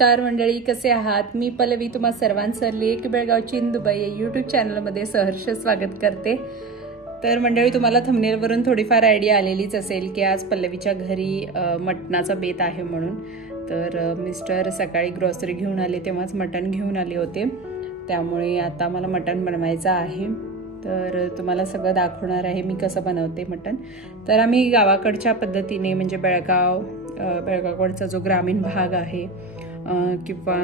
नमस्कार मंडळी, कसे आहात? मी पल्लवी तुम्हा सर्वांचं लेक बेळगावची इन दुबई या यूट्यूब चॅनलमध्ये सहर्ष स्वागत करते। तर मंडळी, तुम्हाला थंबनेलवरून थोडीफार आयडिया आलेलीच असेल की आज पल्लवीच्या घरी मटणाचा बेत आहे म्हणून। तर मिस्टर सकाळी ग्रोसरी घेऊन आले तेव्हाच मटण घेऊन आले होते, त्यामुळे आता मला मटण बनवायचं आहे। तर तुम्हाला सगळं दाखवणार आहे मी कसं बनवते मटण। तर आम्ही गावाकडच्या पद्धतीने म्हणजे बेळगावकडचा जो ग्रामीण भाग आहे किंवा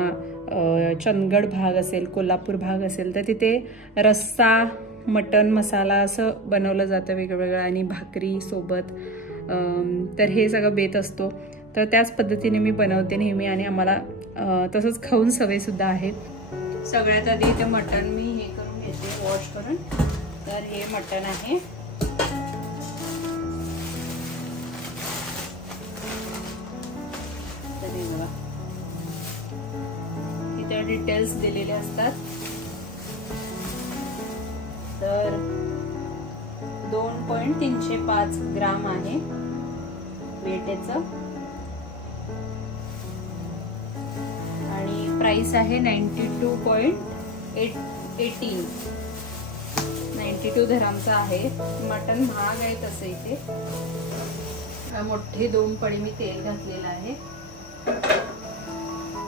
चंदगड भाग असेल, कोल्हापूर भाग असेल, तर तिथे रस्सा मटण मसाला असं बनवलं जातं वेगवेगळं आणि भाकरी सोबत। तर हे सगळं बेत असतो, तर त्याच पद्धतीने मी बनवते नेहमी आणि आम्हाला तसंच खाऊन सवय सुद्धा आहे। सगळ्यात आधी ते मटण मी हे करून घेते, वॉश करून। तर हे मटण आहे, इथे डिटेल्स दिलेले असतात। तर 2.305 ग्राम आहे वेटेचं आणि प्राइस आहे 92 धरामचा आहे। मटण महाग आहे तसं इथे। मोठे 2 पळी मी तेल घातलेलं आहे।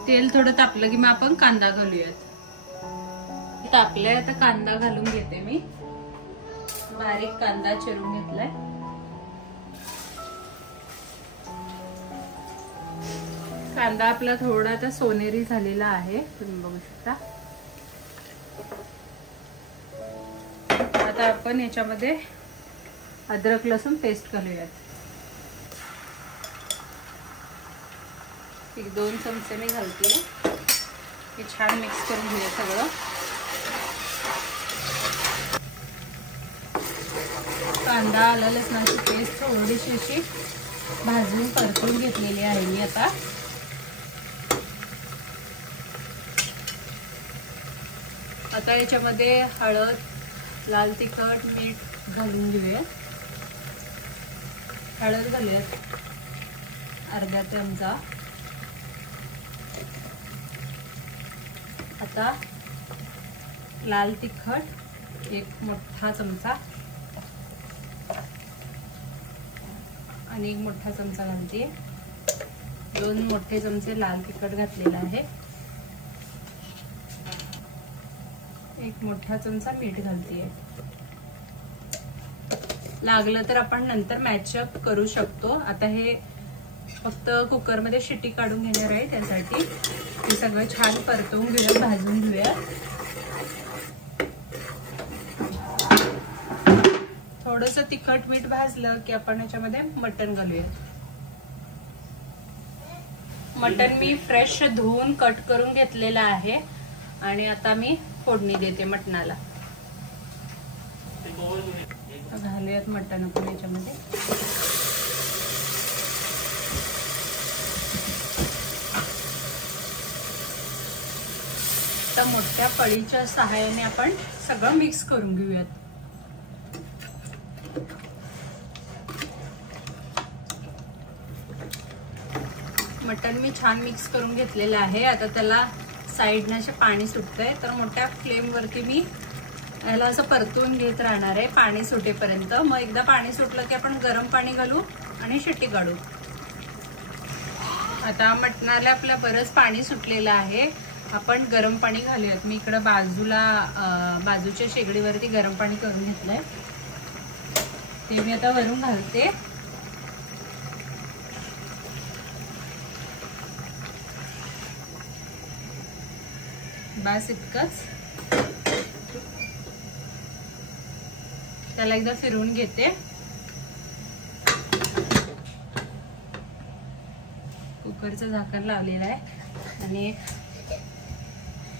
तेल थोडं तापलं की मग आपण कांदा घालूयात। तापलंय आता कांदा घालून घेते मी। बारीक कांदा चिरून घेतलाय। कांदा आपला थोडा आता सोनेरी झालेला आहे, तुम्ही बघू शकता। आता आपण याच्यामध्ये अद्रक लसूण पेस्ट घालूयात। 1-2 चमचे मी घालते। हे छान मिक्स करून घेऊया सगळं। कांदा आलं लसणाची पेस्ट थोडीशी अशी भाजून परतून घेतलेली आहे मी आता। आता याच्यामध्ये हळद, लाल तिखट, मीठ घालून घेऊया। हळद घालूयात अर्धा चमचा। आता लाल तिखट 1 मोठा चमचा आणि 1 मोठा चमचा घालते। 2 मोठे चमचे लाल तिखट घातलेला आहे। 1 मोठा चमचा मीठ घालते। लागलं तर आपण नंतर मॅचअप करू शकतो। आता हे फक्त कुकर मध्ये शिट्टी काढून घेणार आहे, त्यासाठी हे सगळं छान परतवून घेऊया, भाजून घेऊया। थोडंसं तिखट मीठ भाजलं की आपण याच्यामध्ये मटण घालूया। मटण मी फ्रेश धुवून कट करून घेतलेलं आहे आणि आता मी फोडणी देते मटणाला। घालूयात मटण आपण याच्यामध्ये। आता मोठ्या पळीच्या सहाय्याने आपण सगळं मिक्स करून घेऊयात। मटण मी छान मिक्स करून घेतलेलं आहे। आता त्याला साईडने असे पाणी सुटतंय, तर मोठ्या फ्लेम वरती मी याला असं परतून घेत राहणार आहे पाणी सुटेपर्यंत। मग एकदा पाणी सुटलं की आपण गरम पाणी घालू आणि शिट्टी काढू। आता मटणाला आपल्या बरंच पाणी सुटलेलं आहे, आपण गरम पाणी घालूयात। मी इकडं बाजूच्या शेगडीवरती गरम पाणी करून घेतलंय, ते मी आता वरून घालते। बस इतकंच। त्याला एकदा फिरवून घेते। कुकरचं झाकण लावलेलं आहे आणि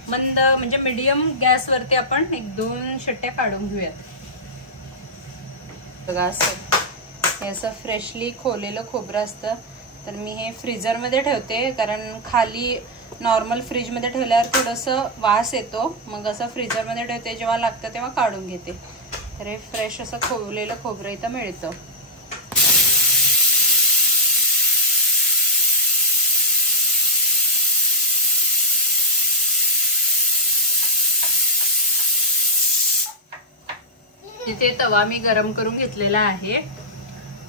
मंद म्हणजे मीडियम गॅस वरती आपण 1-2 शिट्ट्या काढून घेऊयात। बघा असं फ्रेशली खोलेलं खोबरं असतं, तर मी हे फ्रीजर मध्ये ठेवते, कारण खाली नॉर्मल फ्रीज मध्ये ठेवल्यावर थोडंसं वास येतो। मग असं फ्रीजर मध्ये ठेवते, जेव्हा लागतं तेव्हा काढून घेते। तर हे फ्रेश असं खोवलेलं खोबरं इथं मिळतं। इथे तवा मी गरम करून घेतलेला आहे।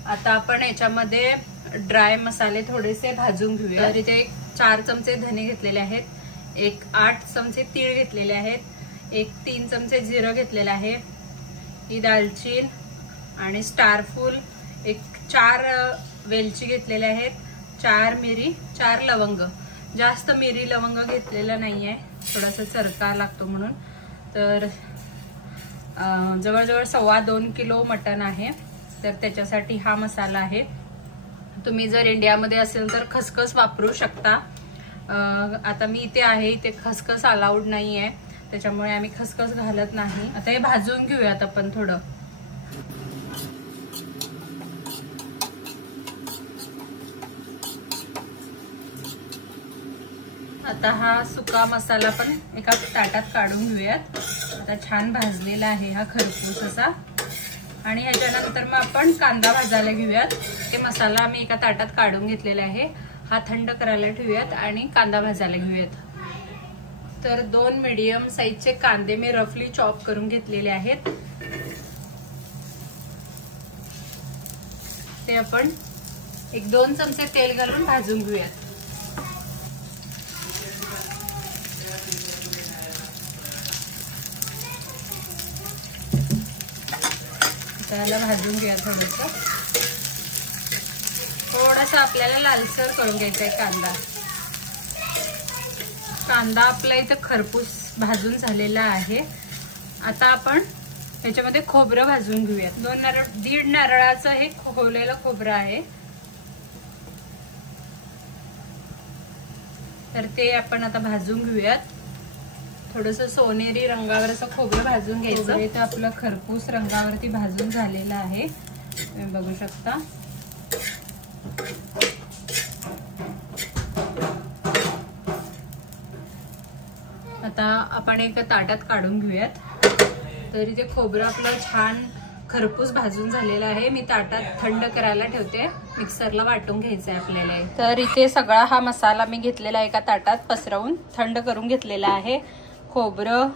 आता आपण याच्यामध्ये ड्राय मसाले थोडेसे भाजून घेऊया। तर इथे 4 चमचे धने घेतलेले आहेत, 8 चमचे तीळ घेतलेले आहेत, 3 चमचे जिरं घेतलेलं आहे, ही दालचीन आणि स्टारफूल, 4 वेलची घेतलेले आहेत, 4 मिरी, 4 लवंग। जास्त मिरी लवंग घेतलेलं नाहीये, थोडासा चरका लागतो म्हणून। तर जवळजवळ 2.25 किलो मटण आहे, तर त्याच्यासाठी हा मसाला आहे। तुम्ही जर इंडियामध्ये असेल तर खसखस वापरू शकता। आता मी इथे आहे, इथे खसखस अलाउड नाहीये, त्याच्यामुळे आम्ही खसखस घालत नाही। आता हे भाजून घेऊयात आपण थोडं। आता हा सुका मसाला पण एका ताटात काढून घेऊयात। आता छान भाजलेला आहे हा खरपूस असा। आणि ह्याच्यानंतर मग आपण कांदा भाजायला घेऊयात। ते मसाला आम्ही एका ताटात काढून घेतलेला आहे, हा थंड करायला ठेवूयात आणि कांदा भाजायला घेऊयात। तर 2 मीडियम साईजचे कांदे मी रफली चॉप करून घेतलेले आहेत, ते आपण 1-2 चमचे तेल घालून भाजून घेऊयात। त्याला भाजून घ्या थोडासा आपल्याला लालसर करून घ्यायचा आहे कांदा। कांदा आपला इथं खरपूस भाजून झालेला आहे। आता आपण याच्यामध्ये खोबरं भाजून घेऊयात। 1.5 नारळाचं हे खोवलेलं खोबरं आहे, तर ते आपण आता भाजून घेऊयात। थोडस सोनेरी रंगावर असं खोबरं भाजून घ्यायचं। इथं आपलं खरपूस रंगावरती भाजून झालेलं आहे, तुम्ही बघू शकता। आता आपण एका ताटात काढून घेऊयात। तर इथे खोबरं आपलं छान खरपूस भाजून झालेलं आहे, मी ताटात थंड करायला ठेवते, मिक्सरला वाटून घ्यायचं आहे आपल्याला। तर इथे सगळा हा मसाला मी घेतलेला एका ताटात पसरवून थंड करून घेतलेला आहे। खोबरं,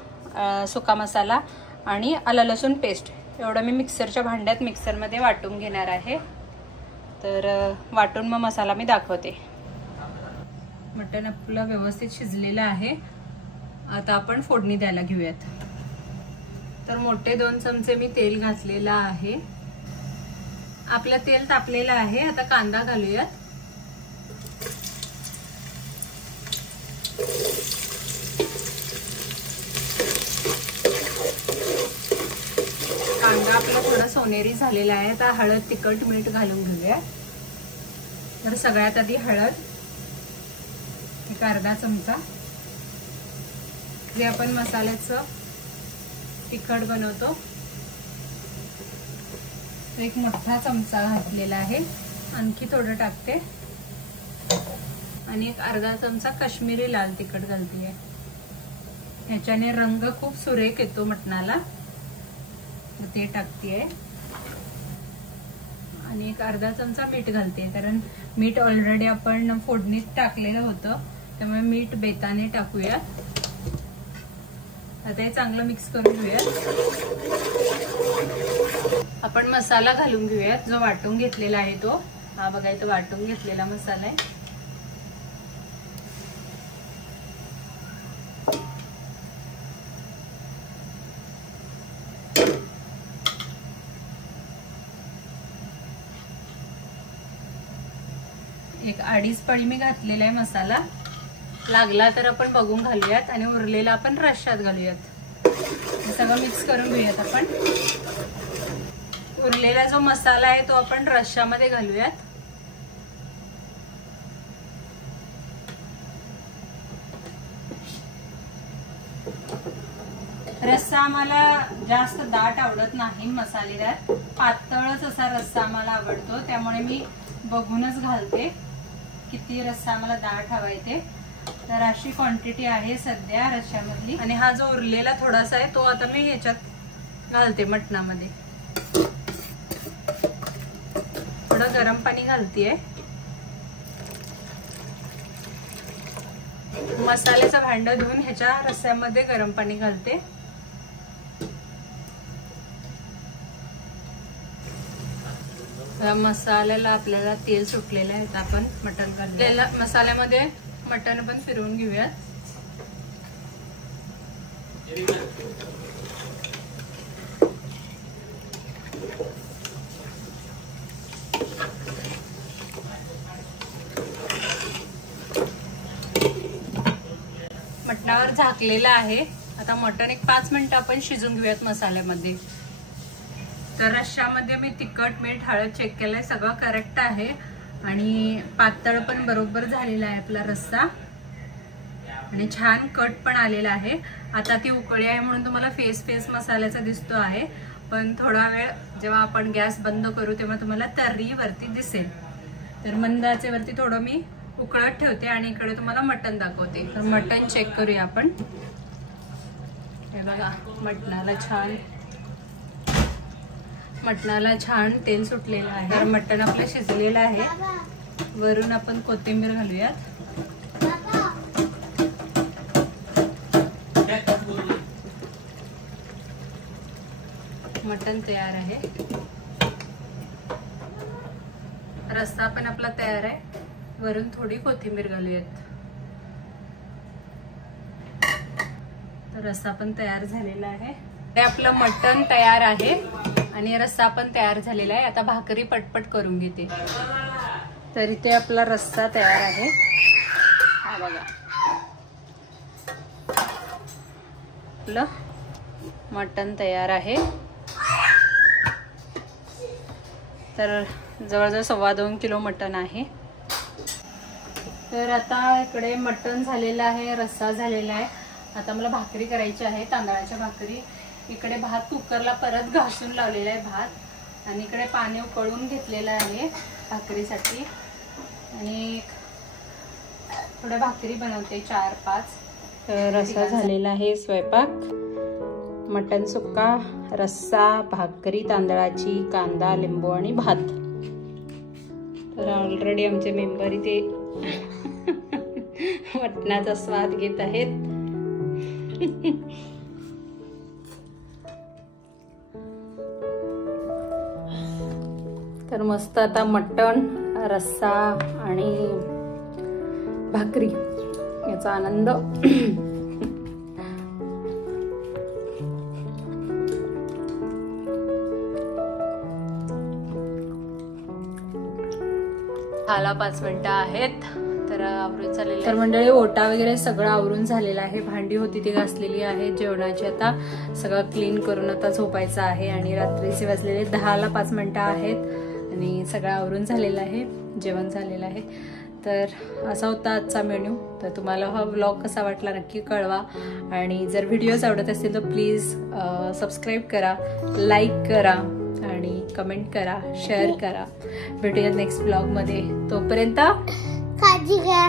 सुका मसाला आणि आलं लसूण पेस्ट एवढं मी मिक्सरच्या भांड्यात मिक्सरमध्ये वाटून घेणार आहे। तर वाटून मग मसाला मी दाखवते। मटण आपलं व्यवस्थित शिजलेलं आहे, आता आपण फोडणी द्यायला घेऊयात। तर मोठे 2 चमचे मी तेल घातलेलं आहे, आपलं तेल तापलेलं आहे। आता कांदा घालूयात। कांदा आपला थोडा सोनेरी झालेला आहे, आता हळद, तिखट, मीठ घालून घेऊया। तर सगळ्यात आधी हळद 1 चमचा, जे आपण मसाल्याचं तिखट बनवतो 1 मोठा चमचा घातलेला आहे, आणखी थोडं टाकते आणि 1/2 चमचा काश्मीरी लाल तिखट घालते। ह्याच्याने रंग खूप सुरेख येतो मटणाला, ते टाकते आणि 1/2 चमचा मीठ घालते, कारण मीठ ऑलरेडी आपण फोडणीत टाकलेलं होतं, त्यामुळे मीठ बेताने टाकूया। आता हे चांगलं मिक्स करून घेऊयात। आपण मसाला घालून घेऊयात, जो वाटून घेतलेला आहे तो। हा बघा, इथं वाटून घेतलेला मसाला आहे। एक 2.5 पळी मी घातलेला आहे मसाला, लागला तर आपण बघून घालूयात आणि उरलेला आपण रश्श्यात घालूयात। सगळं मिक्स करून घेऊयात आपण। उरलेला जो मसाला आहे तो आपण रश्श्यामध्ये घालूयात। रस्सा आम्हाला जास्त दाट आवडत नाही, मसालेदार पातळच असा रस्सा आम्हाला आवडतो, त्यामुळे मी बघूनच घालते किती रस्सा आम्हाला दाट हवाय ते। तर अशी क्वांटिटी आहे सध्या रश्श्यामधली। आणि हा जो उरलेला थोडासा आहे तो आता मी ह्याच्यात घालते मटणामध्ये। थोडं गरम पाणी घालतेय, मसाल्याचं भांड धुवून ह्याच्या रस्स्यामध्ये गरम पाणी घालते। मसाल्याला आपल्याला तेल सुटलेलं आहे. आपण मटण घाललेला मसाल्यामध्ये मटण पण फिरवून घेऊयात. मटणावर झाकलेलं आहे. आता मटण एक 5 मिनिटं आपण शिजून घेऊयात मसाल्यामध्ये. तर रश्श्यामध्ये मी तिखट मीठ हळद चेक केलंय, सगळं करेक्ट आहे आणि पातळ पण बरोबर झालेला आहे आपला रस्सा आणि छान कट पण आलेला आहे. आता ती उकळी आहे म्हणून तुम्हाला फेस मसाल्याचा दिसतो आहे, पण थोडा वेळ जेव्हा आपण गॅस बंद करू तेव्हा तुम्हाला तर्री वरती दिसेल. तर मंद आचेवरती थोडं मी उकळत ठेवते आणि इकडे तुम्हाला मटण दाखवते. तर मटण चेक करूया आपण. हे बघा, मटणाला छान तेल सुटलेलं आहे. तर मटण आपलं शिजलेलं आहे. वरून आपण कोथिंबीर घालूयात. मटण तयार आहे. रस्सा पण आपला तयार आहे. वरून थोडी कोथिंबीर घालूयात. तर रस्सा पण तयार झालेला आहे. ते आपलं मटण तयार आहे आणि रस्सा पण तयार झालेला आहे. आता भाकरी पटपट करून घेते. तर इथे आपला रस्सा तयार आहे. हा बघा, आपलं मटण तयार आहे. तर जवळजवळ 2.25 किलो मटण आहे. तर आता इकडे मटण झालेलं आहे, रस्सा झालेला आहे. आता मला भाकरी करायची आहे, तांदळाच्या भाकरी. इकडे भात कुकरला परत घासून लावलेला आहे भात आणि इकडे पाणी उकळून घेतलेलं आहे भाकरीसाठी आणि थोड्या भाकरी बनवते 4-5. तर रस्सा झालेला आहे स्वयंपाक. मटण सुक्का, रस्सा, भाकरी तांदळाची, कांदा, लिंबू आणि भात. तर ऑलरेडी आमचे मेंबर इथे मटणाचा स्वाद घेत आहेत. तर मस्त आता मटण, रस्सा आणि भाकरी याचा आनंद. हाला 5 मिनिटं आहेत. तर आवरून झालेलं. तर मंडळी ओटा वगैरे सगळं आवरून झालेलं आहे. भांडी होती ती घासलेली आहे. जेवणाची आता सगळं क्लीन करून आता झोपायचं आहे आणि रात्रीचे वाजलेले 10ला 5 मिनिटं आहेत आणि सगळं आवरून झालेलं आहे. जेवण झालेलं आहे. तर असा होता आजचा मेन्यू. तर तुम्हाला हा व्लॉग कसा वाटला नक्की कळवा आणि जर व्हिडिओज आवडत असतील तर प्लीज सबस्क्राईब करा, लाईक करा आणि कमेंट करा, शेअर करा. भेटूया नेक्स्ट ब्लॉग मध्ये. तोपर्यंत काळजी घ्या.